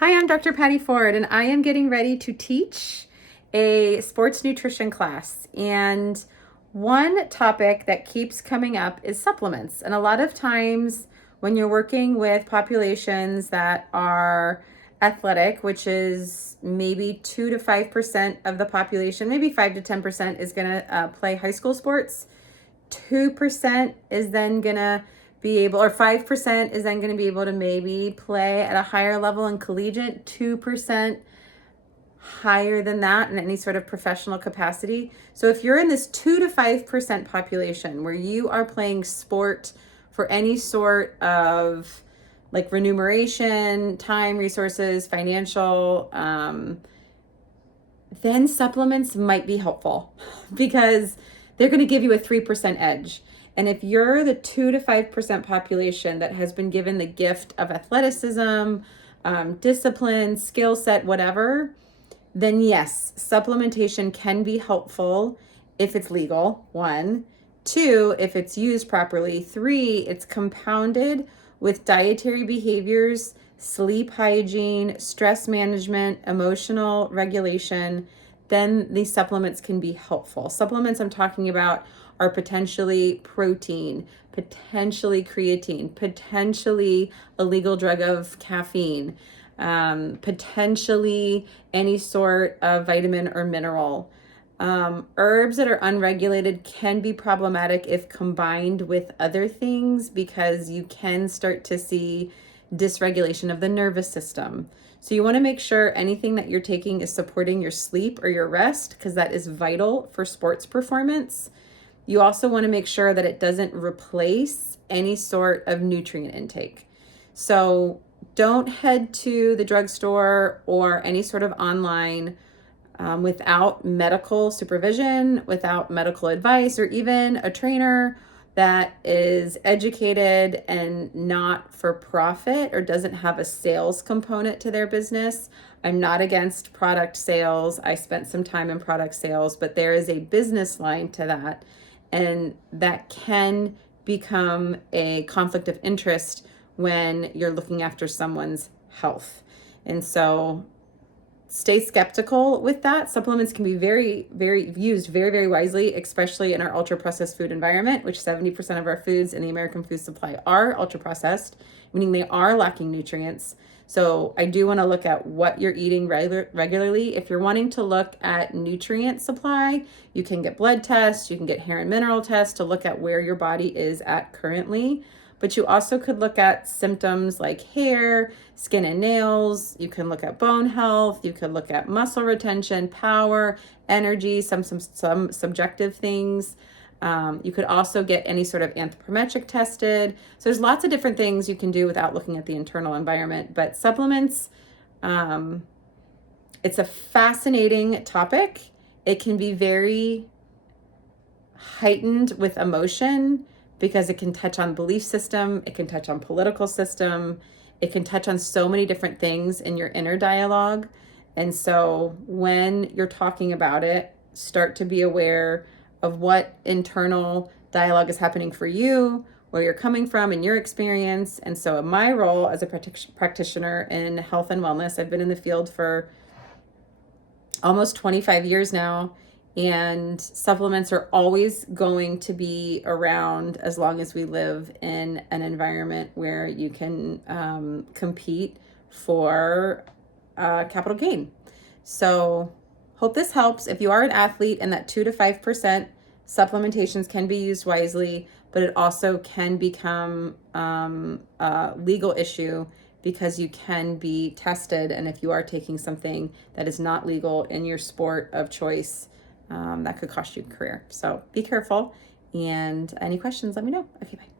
Hi, I'm Dr. Patty Ford, and I am getting ready to teach a sports nutrition class. And one topic that keeps coming up is supplements. And a lot of times when you're working with populations that are athletic, which is maybe 2 to 5% of the population, maybe 5 to 10% is going to play high school sports. 2% is then going to be able, or 5% is then going to be able to maybe play at a higher level in collegiate, 2% higher than that in any sort of professional capacity. So if you're in this 2 to 5% population where you are playing sport for any sort of like remuneration, time, resources, financial, then supplements might be helpful because they're going to give you a 3% edge. And if you're the 2 to 5% population that has been given the gift of athleticism, discipline, skill set, whatever, then yes, supplementation can be helpful if it's legal, 1. 2, if it's used properly. 3, it's compounded with dietary behaviors, sleep hygiene, stress management, emotional regulation, then these supplements can be helpful. Supplements I'm talking about are potentially protein, potentially creatine, potentially a legal drug of caffeine, potentially any sort of vitamin or mineral. Herbs that are unregulated can be problematic if combined with other things because you can start to see dysregulation of the nervous system. So you want to make sure anything that you're taking is supporting your sleep or your rest because that is vital for sports performance. You also want to make sure that it doesn't replace any sort of nutrient intake. So don't head to the drugstore or any sort of online without medical supervision, without medical advice, or even a trainer that is educated and not for profit or doesn't have a sales component to their business. I'm not against product sales. I spent some time in product sales, but there is a business line to that, and that can become a conflict of interest when you're looking after someone's health. And so stay skeptical with that. Supplements can be very wisely, especially in our ultra processed food environment, which 70% of our foods in the American food supply are ultra processed, meaning they are lacking nutrients. So I do want to look at what you're eating regularly. If you're wanting to look at nutrient supply, you can get blood tests, you can get hair and mineral tests to look at where your body is at currently. But you also could look at symptoms like hair, skin and nails. You can look at bone health. You could look at muscle retention, power, energy, some subjective things. You could also get any sort of anthropometric tested. So there's lots of different things you can do without looking at the internal environment. But supplements, it's a fascinating topic. It can be very heightened with emotion because it can touch on belief system, it can touch on political system, it can touch on so many different things in your inner dialogue. And so when you're talking about it, start to be aware of what internal dialogue is happening for you, where you're coming from in your experience. And so in my role as a practitioner in health and wellness, I've been in the field for almost 25 years now. And supplements are always going to be around as long as we live in an environment where you can compete for capital gain. So hope this helps. If you are an athlete and that 2 to 5%, supplementations can be used wisely, but it also can become a legal issue because you can be tested. And if you are taking something that is not legal in your sport of choice, that could cost you a career. So be careful. And any questions, let me know. Okay, bye.